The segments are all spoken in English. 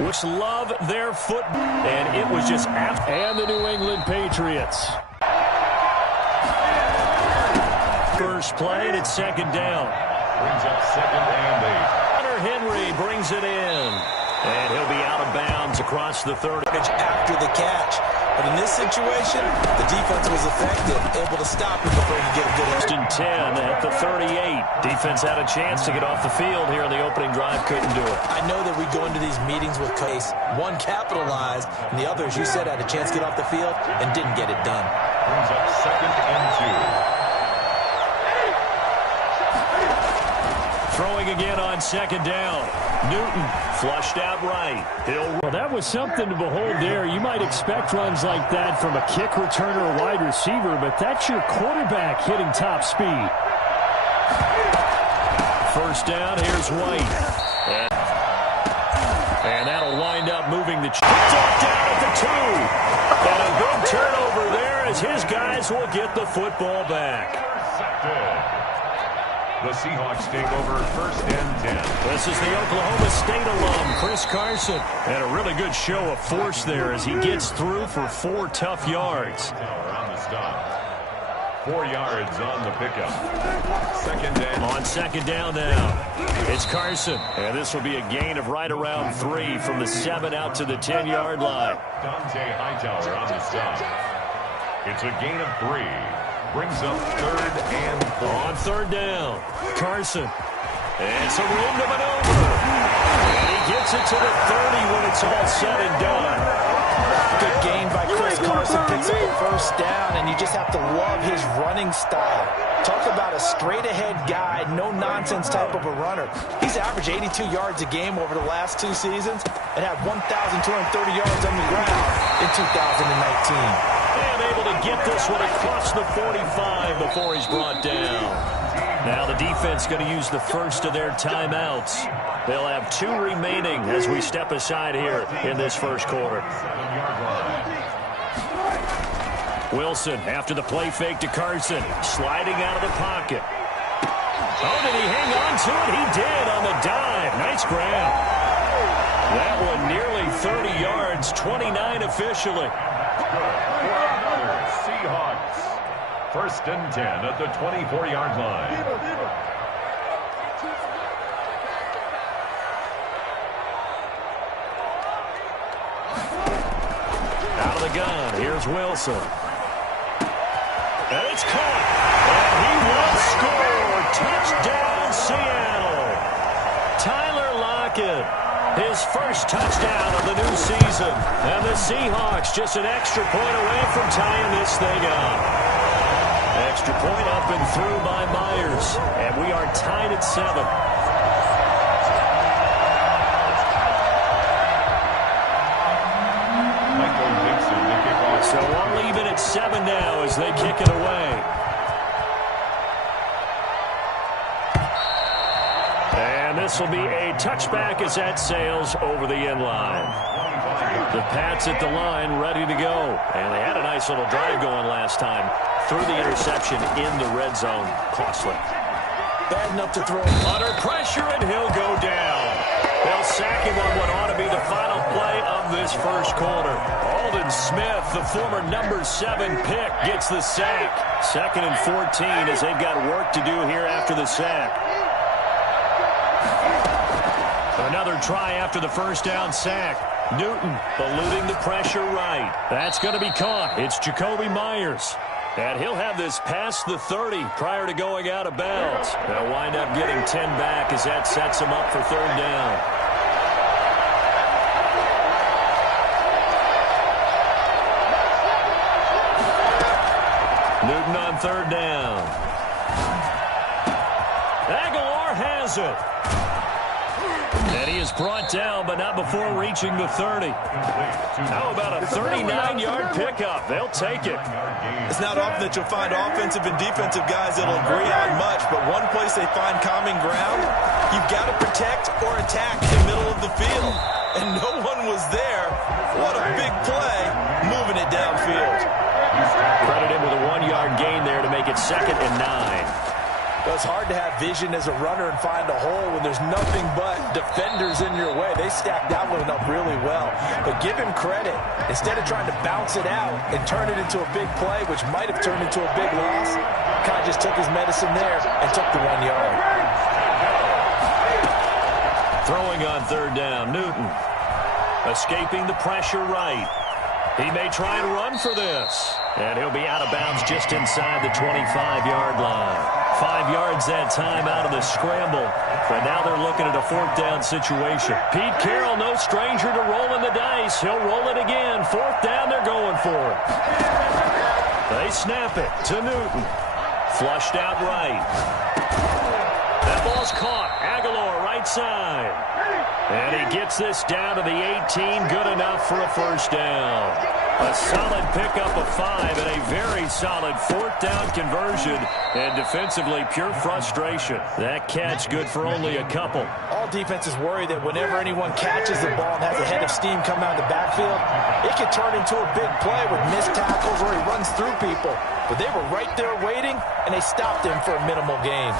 which love their foot. And it was just after. And the New England Patriots. First play, and it's second down. Brings up second and 8. Hunter Henry brings it in. And he'll be out of bounds across the 30. After the catch. But in this situation, the defense was effective, able to stop him before he get a good hit. 10 at the 38. Defense had a chance to get off the field here in the opening drive. Couldn't do it. I know that we go into these meetings with case. One capitalized, and the other, as you said, had a chance to get off the field and didn't get it done. Brings up second and 2. Throwing again on second down. Newton flushed out right. Well, that was something to behold there. You might expect runs like that from a kick returner or wide receiver, but that's your quarterback hitting top speed. First down, here's White. And that'll wind up moving the down at the 2. And a big turnover there as his guys will get the football back. The Seahawks take over first and 10. This is the Oklahoma State alum, Chris Carson. And a really good show of force there as he gets through for 4 tough yards. On the stop. 4 yards on the pickup. Second down. On second down now, it's Carson. And this will be a gain of right around 3 from the 7 out to the 10-yard line. Dante Hightower on the stop. It's a gain of 3. Brings up third and 4. On third down, Carson. And some room to maneuver. And he gets it to the 30 when it's all said and done. Good gain by Chris Carson. Picks up the first down, and you just have to love his running style. Talk about a straight-ahead guy, no-nonsense type of a runner. He's averaged 82 yards a game over the last 2 seasons and had 1,230 yards on the ground in 2019. And able to get this one across the 45 before he's brought down. Now the defense going to use the first of their timeouts. They'll have 2 remaining as we step aside here in this first quarter. Wilson after the play fake to Carson. Sliding out of the pocket. Oh, did he hang on to it? He did on the dive. Nice grab. That one nearly 30 yards, 29 officially. Seahawks. First and 10 at the 24-yard line. Out of the gun. Here's Wilson. And it's caught. And he will score. Touchdown, Seattle. Tyler Lockett. His first touchdown of the new season. And the Seahawks just an extra point away from tying this thing up. Extra point up and through by Myers. And we are tied at 7. So we'll leave it at 7 now as they kick it away. And this will be a touchback as that sails over the end line. The Pats at the line ready to go. And they had a nice little drive going last time. Through the interception in the red zone. Costly. Bad enough to throw. Under pressure, and he'll go down. They'll sack him on what ought to be the final play of this first quarter. Aldon Smith, the former number 7 pick, gets the sack. 2nd and 14 as they've got work to do here after the sack. Another try after the first down sack. Newton eluding the pressure right. That's going to be caught. It's Jacoby Myers. And he'll have this past the 30 prior to going out of bounds. They'll wind up getting 10 back as that sets him up for third down. Newton on third down. Aguilar has it. And he is brought down, but not before reaching the 30. How about a 39-yard pickup? They'll take it. It's not often that you'll find offensive and defensive guys that'll agree on much, but one place they find common ground, you've got to protect or attack the middle of the field. And no one was there. What a big play, moving it downfield. Credit him with a 1-yard gain there to make it 2nd and 9. Well, it's hard to have vision as a runner and find a hole when there's nothing but defenders in your way. They stacked that one up really well. But give him credit. Instead of trying to bounce it out and turn it into a big play, which might have turned into a big loss, kind of just took his medicine there and took the 1 yard. Throwing on third down, Newton. Escaping the pressure right. He may try and run for this. And he'll be out of bounds just inside the 25-yard line. 5 yards that time out of the scramble. But now they're looking at a fourth down situation. Pete Carroll, no stranger to rolling the dice. He'll roll it again. Fourth down, they're going for it. They snap it to Newton. Flushed out right. That ball's caught. Aguilar right side. And he gets this down to the 18. Good enough for a first down. A solid pickup of 5 and a very solid fourth down conversion. And defensively, pure frustration. That catch good for only a couple. All defenses worry that whenever anyone catches the ball and has a head of steam come out of the backfield, it could turn into a big play with missed tackles or he runs through people. But they were right there waiting, and they stopped him for a minimal gain.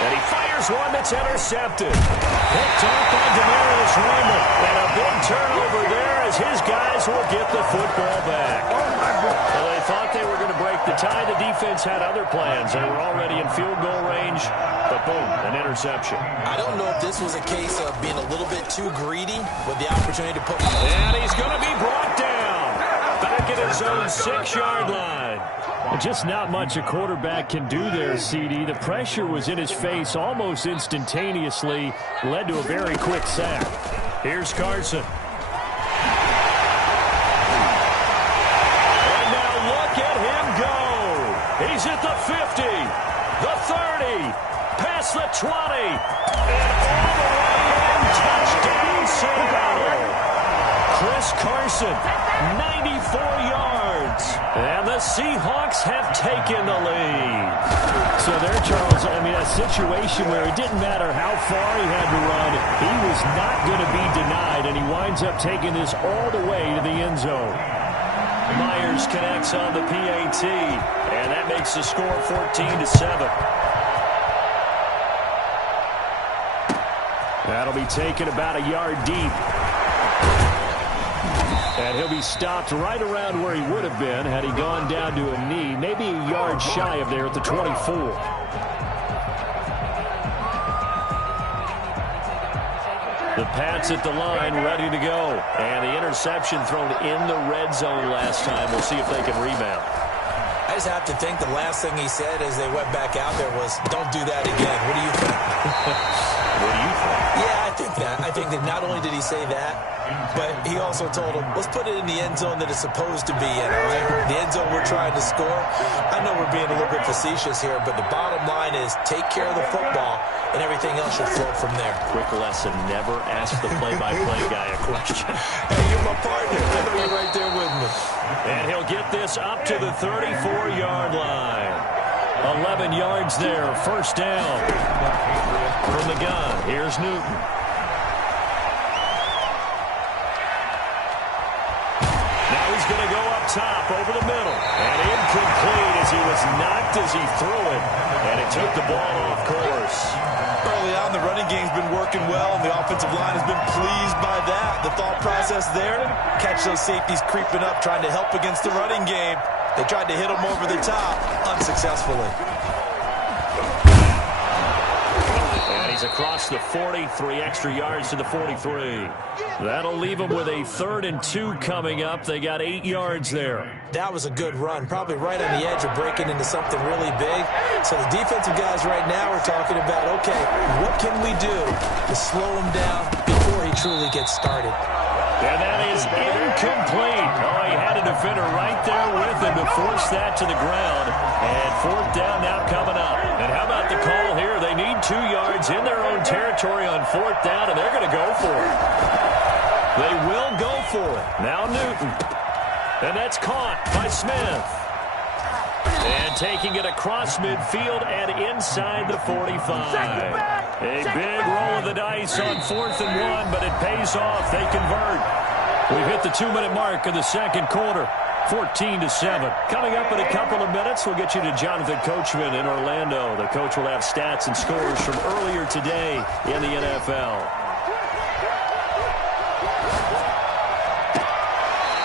And he fires one that's intercepted. Picked off by Demarius Randall. And a big turnover there as his guys will get the football back. Well, they thought they were going to break the tie. The defense had other plans. They were already in field goal range. But boom, an interception. I don't know if this was a case of being a little bit too greedy with the opportunity to put... And he's going to be brought down. Back at his own 6-yard line. Just not much a quarterback can do there, CD. The pressure was in his face almost instantaneously. Led to a very quick sack. Here's Carson. And now look at him go. He's at the 50, the 30, past the 20, and all the way in. Touchdown, Seattle. Chris Carson, 94 yards. And the Seahawks have taken the lead. So there, Charles, I mean, a situation where it didn't matter how far he had to run, he was not going to be denied, and he winds up taking this all the way to the end zone. Myers connects on the PAT, and that makes the score 14-7. That'll be taken about a yard deep. And he'll be stopped right around where he would have been had he gone down to a knee, maybe a yard shy of there at the 24. The Pats at the line, ready to go. And the interception thrown in the red zone last time. We'll see if they can rebound. I just have to think the last thing he said as they went back out there was, don't do that again. What do you think? What do you think? Yeah, I think that. I think that not only did he say that, but he also told him, let's put it in the end zone that it's supposed to be in, all right? The end zone we're trying to score. I know we're being a little bit facetious here, but the bottom line is take care of the football, and everything else should flow from there. Quick lesson, never ask the play-by-play guy a question. Hey, you're my partner. I know you're right there with me. And he'll get this up to the 34-yard line. 11 yards there, first down. From the gun, here's Newton. Now he's going to go up top over the middle. And incomplete as he was knocked as he threw it. And it took the ball off course. Early on, the running game's been working well, and the offensive line has been pleased by that. The thought process there, catch those safeties creeping up, trying to help against the running game. They tried to hit them over the top, unsuccessfully. And he's across the 40, 3 extra yards to the 43. That'll leave him with a 3rd and 2 coming up. They got 8 yards there. That was a good run, probably right on the edge of breaking into something really big. So the defensive guys right now are talking about, okay, what can we do to slow him down before he truly gets started? And that is incomplete. Oh, he had a defender right there with him to force that to the ground. And 4th down now coming up. And how about the call here? They need 2 yards in their own territory on 4th down, and they're going to go for it. They will go for it. Now Newton. And that's caught by Smith. And taking it across midfield and inside the 45. A big roll of the dice on 4th and 1, but it pays off. They convert. We've hit the 2-minute mark of the second quarter. 14-7. Coming up in a couple of minutes, we'll get you to Jonathan Coachman in Orlando. The coach will have stats and scores from earlier today in the NFL.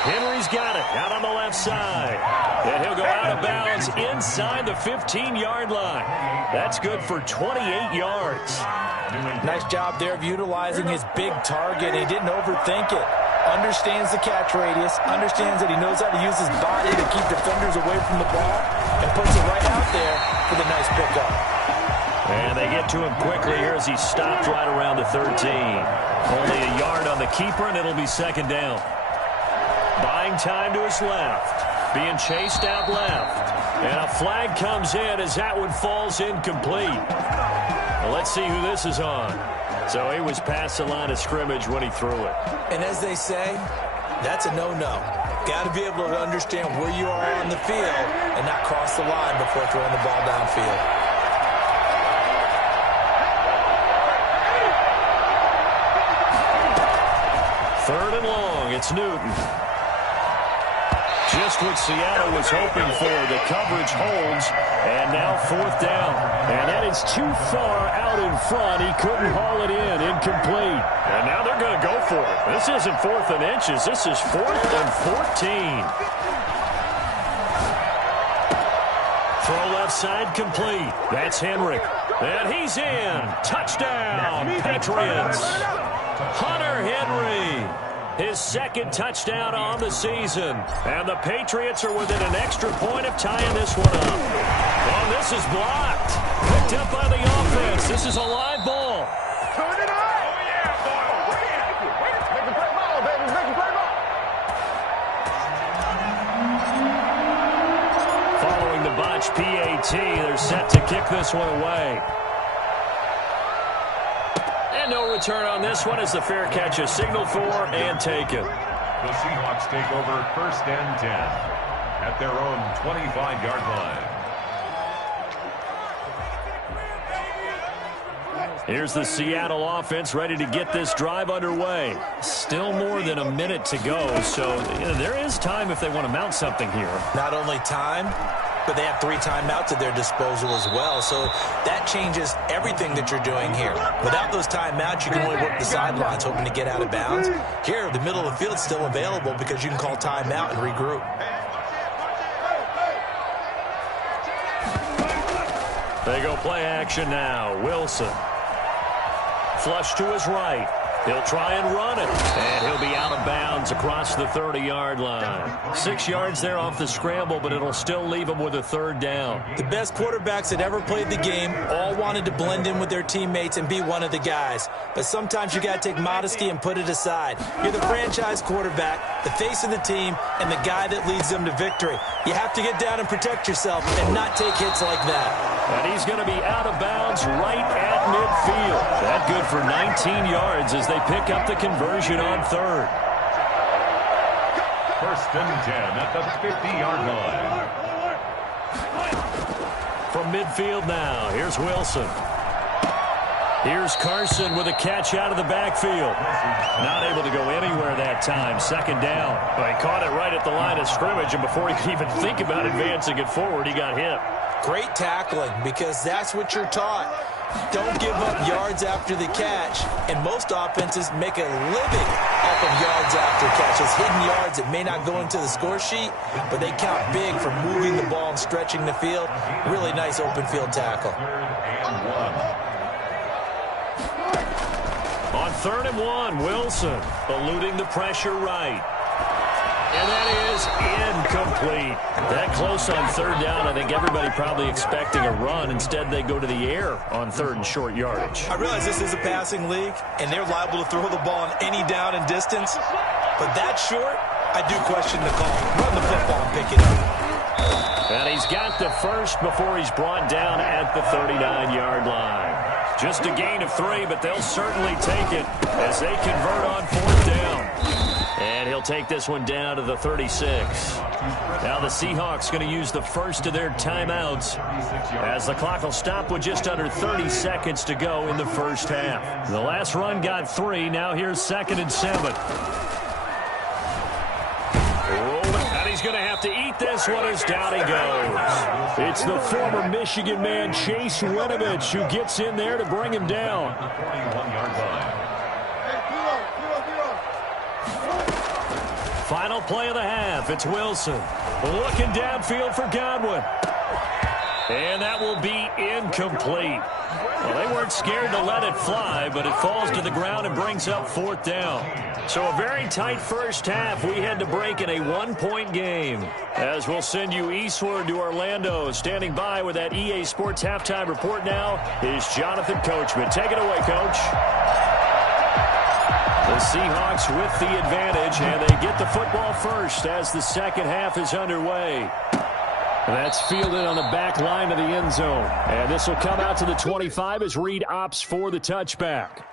Henry's got it out on the left side. And he'll go out of bounds inside the 15-yard line. That's good for 28 yards. Nice job there of utilizing his big target. He didn't overthink it. Understands the catch radius, understands that he knows how to use his body to keep defenders away from the ball, and puts it right out there for the nice pickup. And they get to him quickly here as he stopped right around the 13. Only a yard on the keeper, and it'll be second down. Buying time to his left. Being chased out left. And a flag comes in as that one falls incomplete. Well, let's see who this is on. So he was past the line of scrimmage when he threw it. And as they say, that's a no-no. Got to be able to understand where you are on the field and not cross the line before throwing the ball downfield. Third and long, it's Newton. Just what Seattle was hoping for. The coverage holds, and now fourth down. And that is too far out in front. He couldn't haul it in. Incomplete. And now they're going to go for it. This isn't 4th and inches. This is 4th and 14. Throw left side complete. That's Henry. And he's in. Touchdown, Patriots. Hunter Henry. His second touchdown on the season. And the Patriots are within an extra point of tying this one up. And this is blocked. Picked up by the offense. This is a live ball. Turn it up. Oh, yeah, boy. Bring it. Make it play ball, baby. Make it play ball. Following the botch PAT, they're set to kick this one away. And no return on this one as the fair catch is signaled for and taken. The Seahawks take over 1st and 10 at their own 25-yard line. Here's the Seattle offense ready to get this drive underway. Still more than a minute to go, so there is time if they want to mount something here. Not only time, but they have 3 timeouts at their disposal as well. So that changes everything that you're doing here. Without those timeouts, you can only work the sidelines hoping to get out of bounds. Here, the middle of the field's still available because you can call timeout and regroup. They go play action now. Wilson. Flush to his right. He'll try and run it. And he'll be out of bounds across the 30-yard line. 6 yards there off the scramble, but it'll still leave him with a third down. The best quarterbacks that ever played the game all wanted to blend in with their teammates and be one of the guys. But sometimes you got to take modesty and put it aside. You're the franchise quarterback, the face of the team, and the guy that leads them to victory. You have to get down and protect yourself and not take hits like that. And he's going to be out of bounds right at midfield. That good for 19 yards as they pick up the conversion on third. 1st and 10 at the 50-yard line. From midfield now, here's Wilson. Here's Carson with a catch out of the backfield. Not able to go anywhere that time. Second down. Well, he caught it right at the line of scrimmage, and before he could even think about advancing it forward, he got hit. Great tackling, because that's what you're taught. Don't give up yards after the catch. And most offenses make a living off of yards after catches. Hidden yards that may not go into the score sheet, but they count big for moving the ball and stretching the field. Really nice open field tackle. On 3rd and 1, Wilson eluding the pressure right. And that is incomplete. That close on third down. I think everybody probably expecting a run. Instead, they go to the air on 3rd and short yardage. I realize this is a passing league, and they're liable to throw the ball on any down and distance. But that short, I do question the call. Run the football and pick it up. And he's got the first before he's brought down at the 39-yard line. Just a gain of 3, but they'll certainly take it as they convert on 4th down. And he'll take this one down to the 36. Now the Seahawks going to use the first of their timeouts as the clock will stop with just under 30 seconds to go in the first half. The last run got 3. Now here's 2nd and 7. Rolling, and he's going to have to eat this one as down he goes. It's the former Michigan man, Chase Winovich, who gets in there to bring him down. 21-yard line. Final play of the half. It's Wilson looking downfield for Godwin. And that will be incomplete. Well, they weren't scared to let it fly, but it falls to the ground and brings up 4th down. So a very tight first half. We had to break in a 1-point game. As we'll send you eastward to Orlando. Standing by with that EA Sports halftime report now is Jonathan Coachman. Take it away, Coach. The Seahawks with the advantage, and they get the football first as the second half is underway. That's fielded on the back line of the end zone. And this will come out to the 25 as Reed opts for the touchback.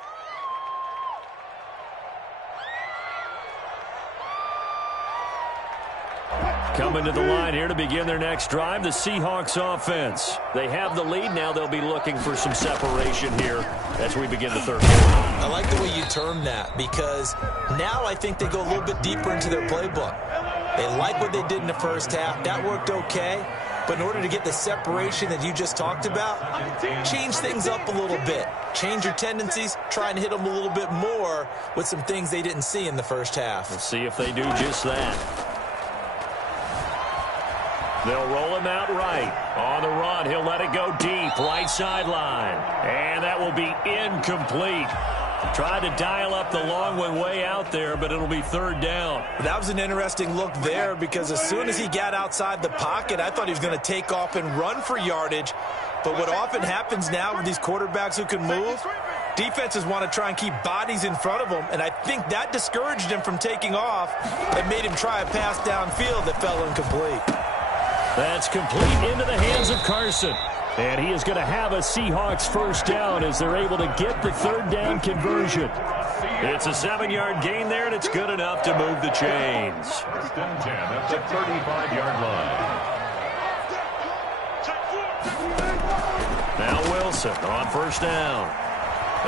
Coming to the line here to begin their next drive, the Seahawks offense. They have the lead. Now they'll be looking for some separation here as we begin the third quarter. I like the way you term that because now I think they go a little bit deeper into their playbook. They like what they did in the first half. That worked okay. But in order to get the separation that you just talked about, change things up a little bit. Change your tendencies. Try and hit them a little bit more with some things they didn't see in the first half. We'll see if they do just that. They'll roll him out right. On the run, he'll let it go deep. Right sideline. And that will be incomplete. Tried to dial up the long one way out there, but it'll be 3rd down. That was an interesting look there because as soon as he got outside the pocket, I thought he was going to take off and run for yardage. But what often happens now with these quarterbacks who can move, defenses want to try and keep bodies in front of them, and I think that discouraged him from taking off and made him try a pass downfield that fell incomplete. That's complete into the hands of Carson. And he is going to have a Seahawks first down as they're able to get the 3rd down conversion. It's a 7-yard gain there, and it's good enough to move the chains. 1st and 10 at the 35-yard line. Now Wilson on 1st down.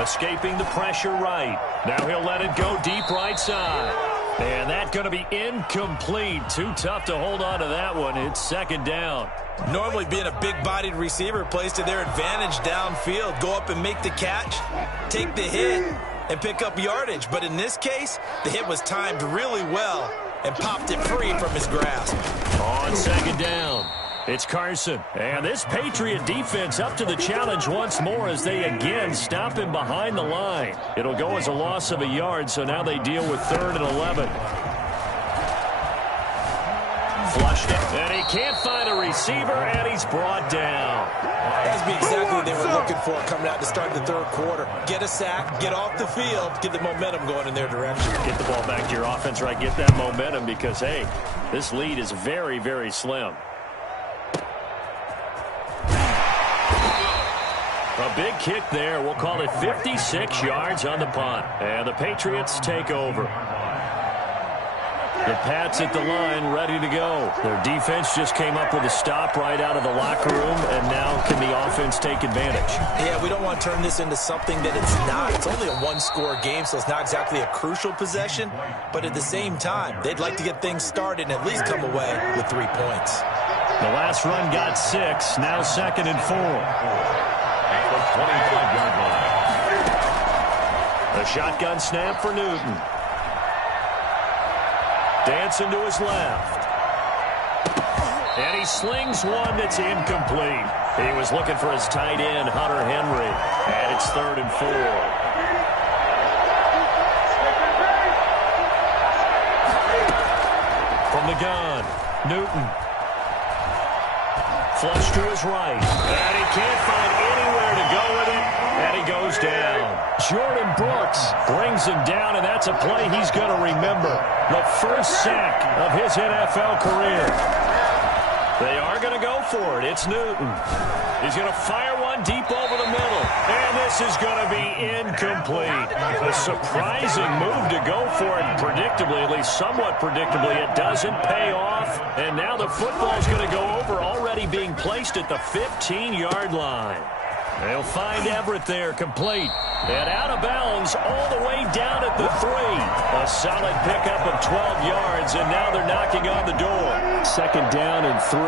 Escaping the pressure right. Now he'll let it go deep right side. And that's going to be incomplete. Too tough to hold on to that one. It's 2nd down. Normally being a big-bodied receiver plays to their advantage downfield. Go up and make the catch, take the hit, and pick up yardage. But in this case, the hit was timed really well and popped it free from his grasp. On 2nd down, it's Carson. And this Patriot defense up to the challenge once more as they again stop him behind the line. It'll go as a loss of a yard, so now they deal with 3rd and 11. Flushed up, and he can't find a receiver, and he's brought down. That's exactly what they were looking for coming out to start the 3rd quarter. Get a sack, get off the field, get the momentum going in their direction. Get the ball back to your offense, right? Get that momentum because, hey, this lead is very, very slim. A big kick there. We'll call it 56 yards on the punt. And the Patriots take over. The Pats at the line ready to go. Their defense just came up with a stop right out of the locker room, and now can the offense take advantage? Yeah, we don't want to turn this into something that it's not. It's only a 1-score game, so it's not exactly a crucial possession. But at the same time, they'd like to get things started and at least come away with 3 points. The last run got 6, now 2nd and 4. At the 25-yard line. A shotgun snap for Newton. Dancing to his left. And he slings one that's incomplete. He was looking for his tight end, Hunter Henry. And it's 3rd and 4. From the gun, Newton. Flush to his right. And he can't find anywhere to go with it. And he goes down. Jordan Brooks brings him down, and that's a play he's going to remember. The first sack of his NFL career. They are going to go for it. It's Newton. He's going to fire one deep over the middle. And this is going to be incomplete. A surprising move to go for it predictably, at least somewhat predictably. It doesn't pay off. And now the football's going to go over, already being placed at the 15-yard line. They'll find Everett there, complete. And out of bounds all the way down at the 3. A A solid pickup of 12 yards, and now they're knocking on the door. Second down and 3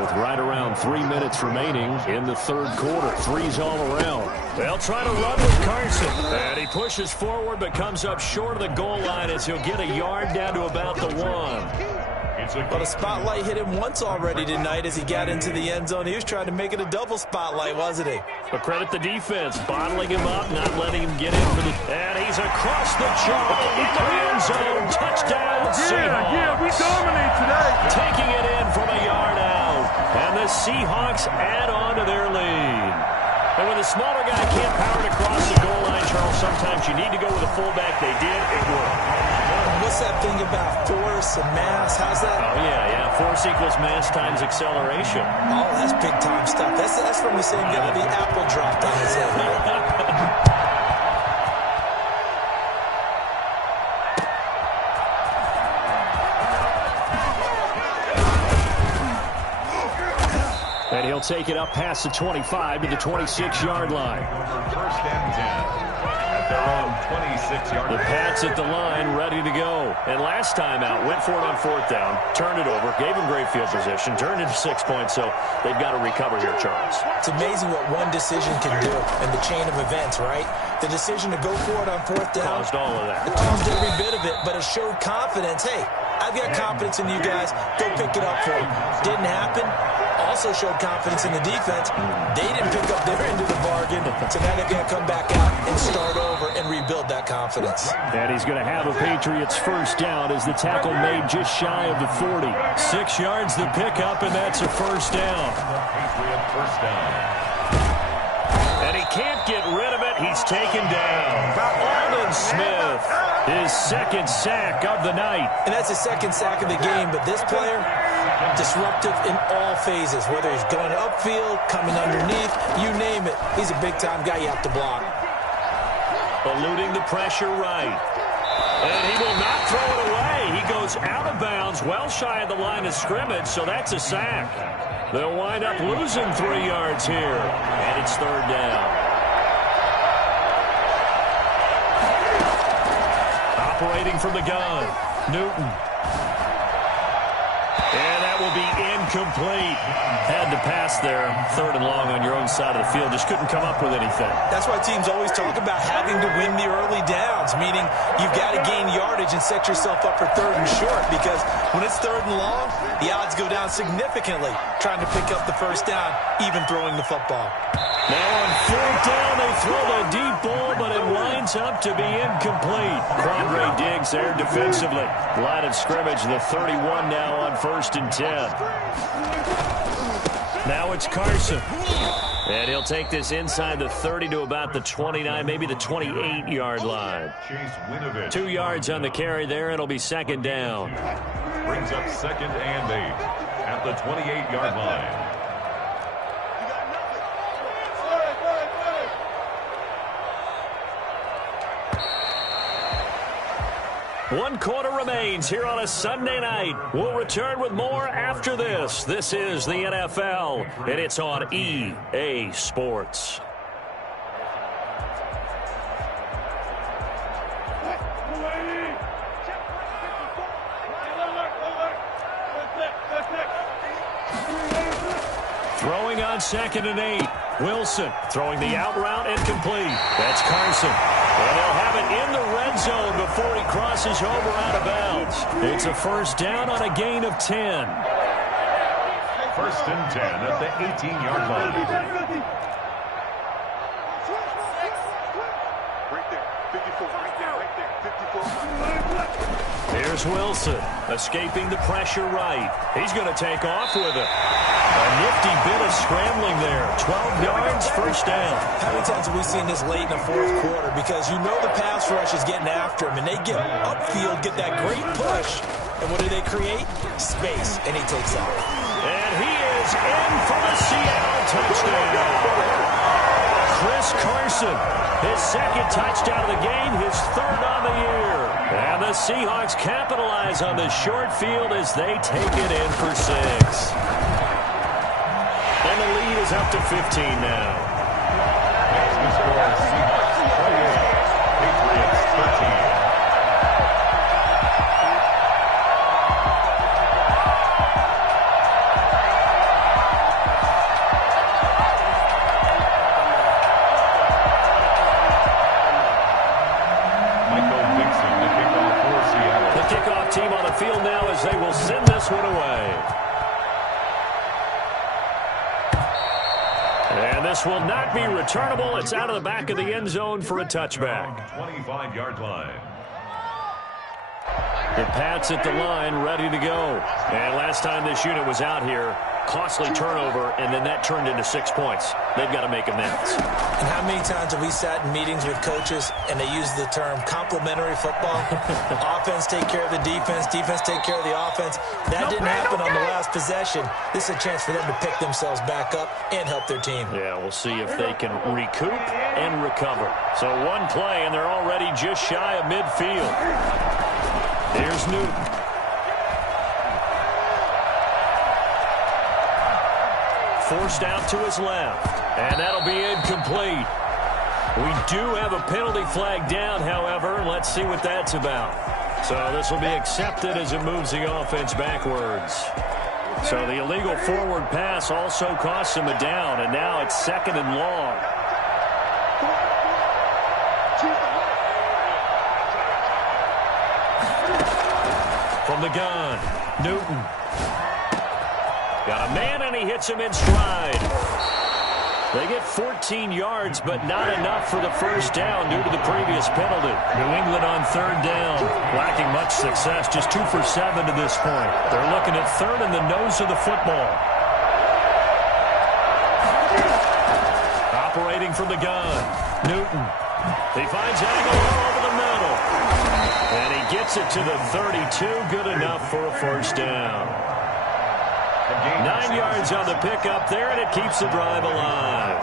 with right around 3 minutes remaining in the third quarter. Threes all around. They'll try to run with Carson. And he pushes forward but comes up short of the goal line as he'll get a yard down to about the 1. Well, the spotlight hit him once already tonight as he got into the end zone. He was trying to make it a double spotlight, wasn't he? But credit the defense, bottling him up, not letting him get in for the... And he's across the chalk into the end zone. Touchdown, Seahawks. Yeah, we dominate today. Taking it in from a yard out. And the Seahawks add on to their lead. And when the smaller guy can't power it across the goal line, Charles, sometimes you need to go with a fullback. They did. It worked. What's that thing about force and mass? How's that? Oh, yeah. Force equals mass times acceleration. Oh, that's big-time stuff. That's from the same guy the apple dropped on his head, right? And he'll take it up past the 25 to the 26-yard line. First and 10. Their own 26-yard line. The Pats at the line, ready to go. And last time out, went for it on fourth down, turned it over, gave him great field position, turned it to 6 points, so they've got to recover here, Charles. It's amazing what one decision can do in the chain of events, right? The decision to go for it on fourth down. Caused all of that. It caused every bit of it, but it showed confidence. Hey, I've got confidence in you guys. Go pick it up for me. Didn't happen. Also showed confidence in the defense. They didn't pick up their end of the bargain, so now they're going to come back out and start over and rebuild that confidence. And he's going to have a Patriots first down as the tackle made just shy of the 40. 6 yards the pickup, and that's a first down. Patriot first down. And he can't get rid of it. He's taken down. Aldon Smith, his second sack of the night. And that's his second sack of the game, but this player, disruptive in all phases, whether he's going upfield, coming underneath, you name it. He's a big-time guy you have to block. Eluding the pressure right. And he will not throw it away. He goes out of bounds, well shy of the line of scrimmage, so that's a sack. They'll wind up losing 3 yards here. And it's third down. Operating from the gun, Newton. And that will be incomplete. Had to pass there, third and long on your own side of the field. Just couldn't come up with anything. That's why teams always talk about having to win the early downs, meaning you've got to gain yardage and set yourself up for third and short, because when it's third and long, the odds go down significantly trying to pick up the first down, even throwing the football. Now on fourth down, they throw the deep ball, but it winds up to be incomplete. Quandre Diggs there defensively. Line of scrimmage, the 31 now on first and 10. Now it's Carson. And he'll take this inside the 30 to about the 29, maybe the 28-yard line. 2 yards on the carry there, and it'll be second down. Brings up second and 8 at the 28-yard line. One quarter remains here on a Sunday night. We'll return with more after this. This is the NFL, and it's on EA Sports. Throwing on second and 8. Wilson throwing the out route and complete. That's Carson. And they'll have it in the red zone before he crosses over out of bounds. It's a first down on a gain of 10. First and 10 at the 18-yard line. Right there, 54, right there, 54. Here's Wilson, escaping the pressure right. He's going to take off with it. A nifty bit of scrambling there. 12 yards, first down. How many times have we seen this late in the fourth quarter? Because you know the pass rush is getting after him, and they get upfield, get that great push. And what do they create? Space, and he takes off. And he is in for the Seattle touchdown. Chris Carson, his second touchdown of the game, his third on the year. And the Seahawks capitalize on the short field as they take it in for 6. And the lead is up to 15 now. The score is Seahawks 28, Patriots 13. field now as they will send this one away. And this will not be returnable. It's out of the back of the end zone for a touchback. 25-yard line. The Pats at the line, ready to go. And last time this unit was out here, costly turnover, and then that turned into 6 points. They've got to make amends. And how many times have we sat in meetings with coaches and they use the term complementary football? Offense take care of the defense, defense take care of the offense. That didn't happen on the last possession. This is a chance for them to pick themselves back up and help their team. Yeah, we'll see if they can recoup and recover. So one play, and they're already just shy of midfield. Here's Newton. Forced out to his left, and that'll be incomplete. We do have a penalty flag down, however. Let's see what that's about. So this will be accepted as it moves the offense backwards. So the illegal forward pass also costs him a down, and now it's 2nd and long. From the gun, Newton. Got a man, and he hits him in stride. They get 14 yards, but not enough for the first down due to the previous penalty. New England on 3rd down, lacking much success, just 2 for 7 to this point. They're looking at 3rd in the nose of the football. Operating from the gun, Newton. He finds Aguilar over the middle. And he gets it to the 32, good enough for a first down. 9 yards on the pickup there, and it keeps the drive alive.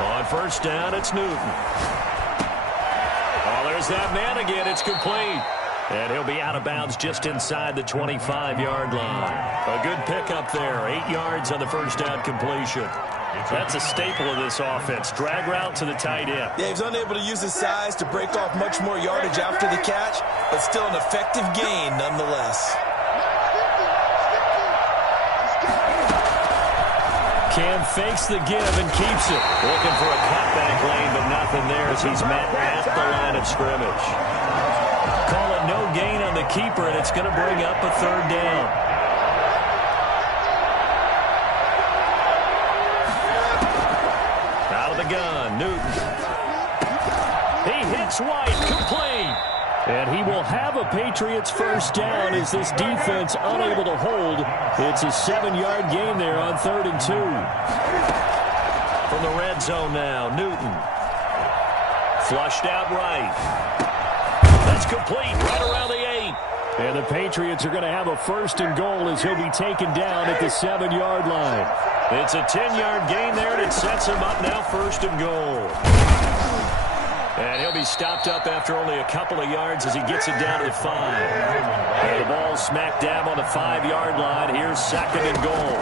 On first down, it's Newton. Oh, there's that man again. It's complete. And he'll be out of bounds just inside the 25-yard line. A good pickup there. 8 yards on the first down completion. That's a staple of this offense. Drag route to the tight end. Yeah, he's unable to use his size to break off much more yardage after the catch, but still an effective gain nonetheless. Cam fakes the give and keeps it. Looking for a cutback lane, but nothing there as he's met at the line of scrimmage. Call it no gain on the keeper, and it's going to bring up a 3rd down. The gun, Newton. He hits White, complete. And he will have a Patriots first down as this defense unable to hold. It's a 7-yard gain there on 3rd and 2. From the red zone now, Newton. Flushed out right. That's complete, right around the 8. And the Patriots are going to have a 1st and goal as he'll be taken down at the 7-yard line. It's a 10-yard gain there, and it sets him up now 1st and goal. And he'll be stopped up after only a couple of yards as he gets it down to the 5. And the ball smack dab on the 5-yard line. Here's 2nd and goal.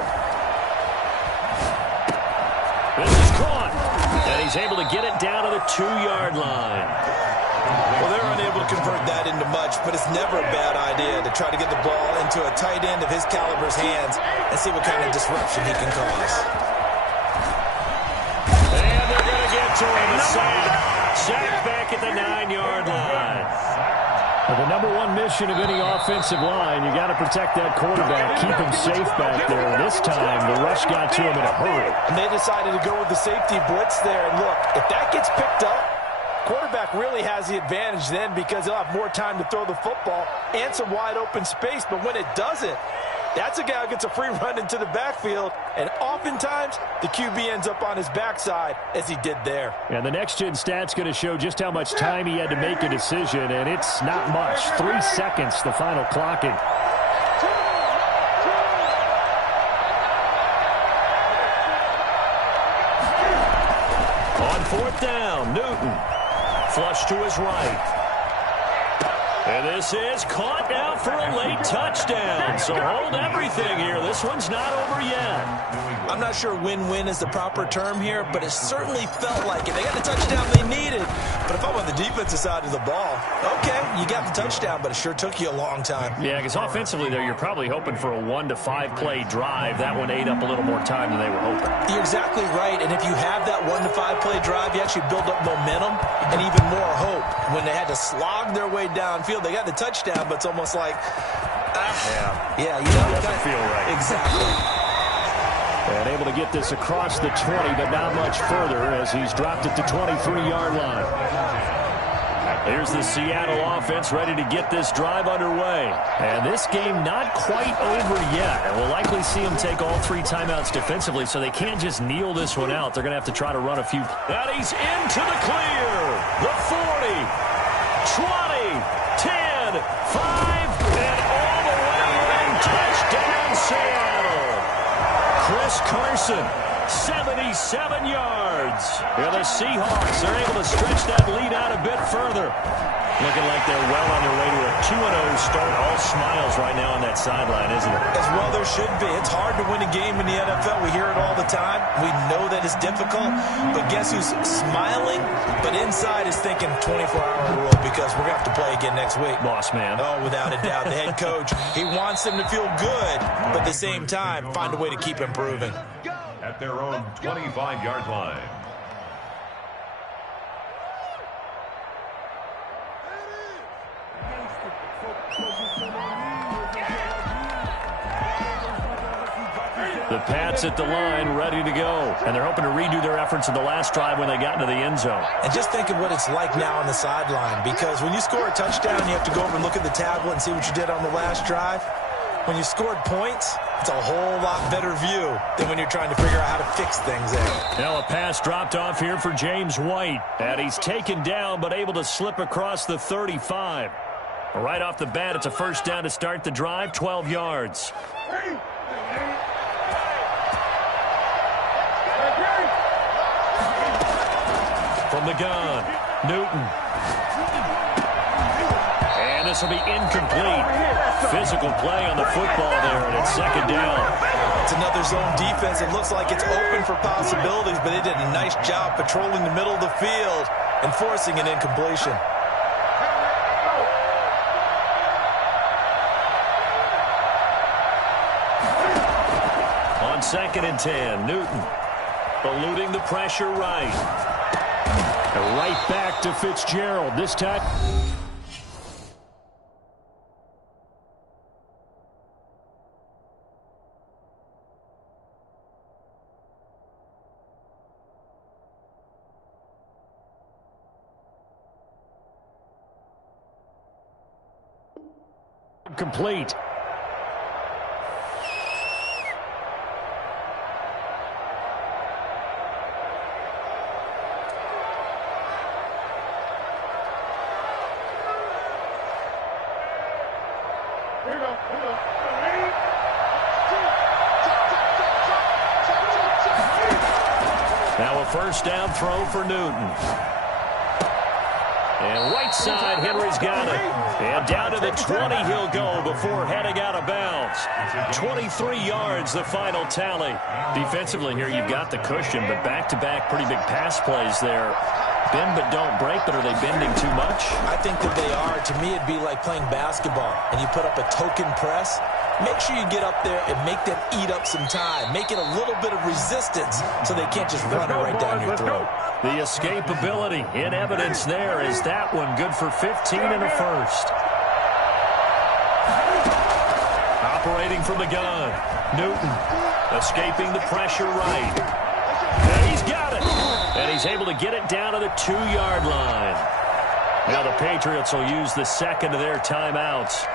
This is caught, and he's able to get it down to the 2-yard line. Well, they're unable to convert that into much, but it's never a bad idea to try to get the ball into a tight end of his caliber's hands and see what kind of disruption he can cause. And they're going to get to him. A sack. Sack back at the 9-yard line. Well, the #1 mission of any offensive line, you got to protect that quarterback, keep him safe back there. This time, the rush got to him in a hurry. And they decided to go with the safety blitz there. And look, if that gets picked up, quarterback really has the advantage then because he'll have more time to throw the football and some wide open space. But when it doesn't, that's a guy who gets a free run into the backfield. And oftentimes, the QB ends up on his backside as he did there. And the next-gen stat's going to show just how much time he had to make a decision, and it's not much. 3 seconds, the final clocking. On 4th down, Newton. Flush to his right. And this is caught now for a late touchdown. So hold everything here. This one's not over yet. I'm not sure win-win is the proper term here, but it certainly felt like it. They got the touchdown they needed. But if I'm on the defensive side of the ball, okay, you got the touchdown, but it sure took you a long time. Yeah, because offensively there, you're probably hoping for a 1 to 5 play drive. That one ate up a little more time than they were hoping. You're exactly right, and if you have that 1 to 5 play drive, you actually build up momentum and even more hope. When they had to slog their way downfield, they got the touchdown, but it's almost like, yeah, you know, doesn't feel right. Exactly. And able to get this across the 20, but not much further as he's dropped it to 23-yard line. Here's the Seattle offense ready to get this drive underway. And this game not quite over yet. And we'll likely see them take all 3 timeouts defensively, so they can't just kneel this one out. They're going to have to try to run a few. And he's into the clear. The 40, 20, 10, 5, and all the way in. Touchdown, Seattle. Chris Carson, 77 yards. Here the Seahawks are able to stretch that lead out a bit further. Looking like they're well on their way to a 2-0 start. All smiles right now on that sideline, isn't it? As well there should be. It's hard to win a game in the NFL. We hear it all the time. We know that it's difficult. But guess who's smiling? But inside is thinking 24-hour rule because we're going to have to play again next week. Boss man. Oh, without a doubt. The head coach, he wants them to feel good, but at the same time, find a way to keep improving. At their own 25-yard line. The Pats at the line, ready to go. And they're hoping to redo their efforts in the last drive when they got into the end zone. And just think of what it's like now on the sideline, because when you score a touchdown, you have to go over and look at the tablet and see what you did on the last drive. When you scored points, it's a whole lot better view than when you're trying to figure out how to fix things there. Now a pass dropped off here for James White. And he's taken down but able to slip across the 35. Right off the bat, it's a first down to start the drive, 12 yards. From the gun, Newton. And this will be incomplete. Physical play on the football there, and it's second down. It's another zone defense. It looks like it's open for possibilities, but they did a nice job patrolling the middle of the field and forcing an incompletion. On 2nd and 10, Newton eluding the pressure right. And right back to Fitzgerald this time. Complete. Now a first down throw for Newton. And right side, Henry's got it. And down to the 20 he'll go before heading out of bounds. 23 yards, the final tally. Defensively here, you've got the cushion, but back-to-back pretty big pass plays there. Bend but don't break, but are they bending too much? I think that they are. To me, it'd be like playing basketball, and you put up a token press. Make sure you get up there and make them eat up some time. Make it a little bit of resistance so they can't just run it right down your throat. The escapability in evidence there is that one good for 15 and a first. Operating from the gun, Newton escaping the pressure right. And he's got it. And he's able to get it down to the 2-yard line. Now the Patriots will use the second of their timeouts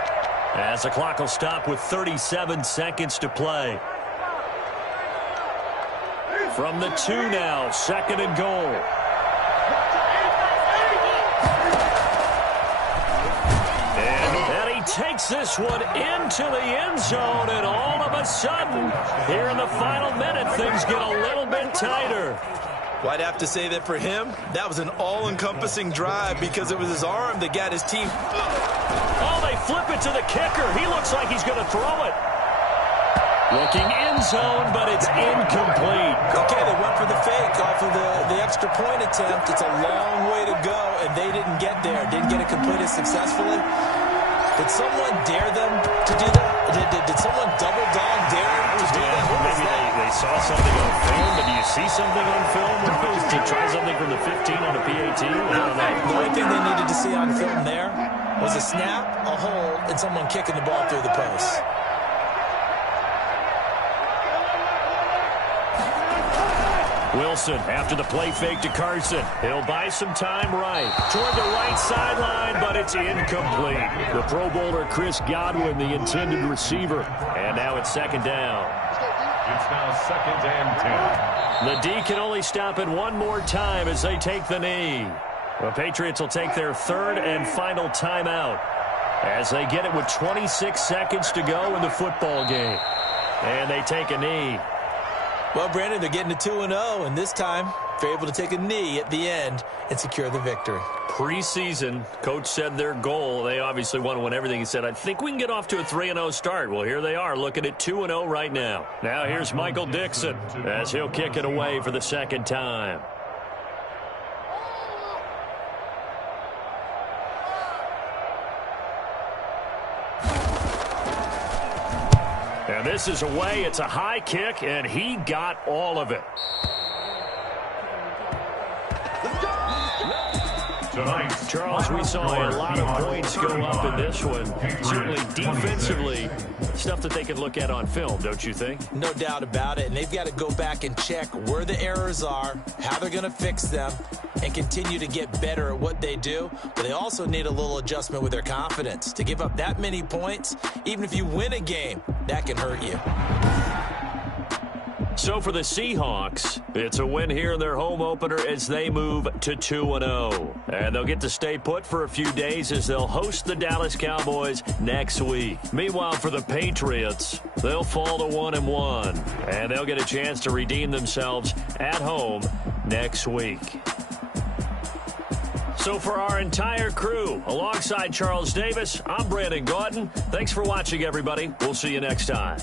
as the clock will stop with 37 seconds to play. From the 2 now, 2nd and goal. And he takes this one into the end zone, and all of a sudden, here in the final minute, things get a little bit tighter. Well, I'd have to say that for him, that was an all-encompassing drive because it was his arm that got his team. Oh, they flip it to the kicker. He looks like he's going to throw it. Looking end zone, but it's incomplete. Okay, they went for the fake off of the extra point attempt. It's a long way to go, and they didn't get there. Didn't get it completed successfully. Did someone dare them to do that? Did someone double dog dare them to do that? Maybe they saw something on film, but do you see something on film to try something from the 15 on a PAT? I don't know. The only thing they needed to see on film there was a snap, a hold, and someone kicking the ball through the post. Wilson after the play fake to Carson. He'll buy some time right. Toward the right sideline, but it's incomplete. The Pro Bowler Chris Godwin, the intended receiver. And now it's second down. It's now 2nd and 10. The D can only stop it one more time as they take the knee. The Patriots will take their third and final timeout as they get it with 26 seconds to go in the football game. And they take a knee. Well, Brandon, they're getting to 2-0, and this time they're able to take a knee at the end and secure the victory. Preseason, coach said their goal, they obviously want to win everything. He said, I think we can get off to a 3-0 start. Well, here they are looking at 2-0 right now. Now here's Michael Dixon as he'll kick it away for the second time. And this is away. It's a high kick, and he got all of it. Charles, we saw a lot of points go up in this one. Certainly defensively, stuff that they can look at on film, don't you think? No doubt about it. And they've got to go back and check where the errors are, how they're going to fix them, and continue to get better at what they do. But they also need a little adjustment with their confidence. To give up that many points, even if you win a game, that can hurt you. So for the Seahawks, it's a win here in their home opener as they move to 2-0. And they'll get to stay put for a few days as they'll host the Dallas Cowboys next week. Meanwhile, for the Patriots, they'll fall to 1-1. And they'll get a chance to redeem themselves at home next week. So for our entire crew, alongside Charles Davis, I'm Brandon Gautin. Thanks for watching, everybody. We'll see you next time.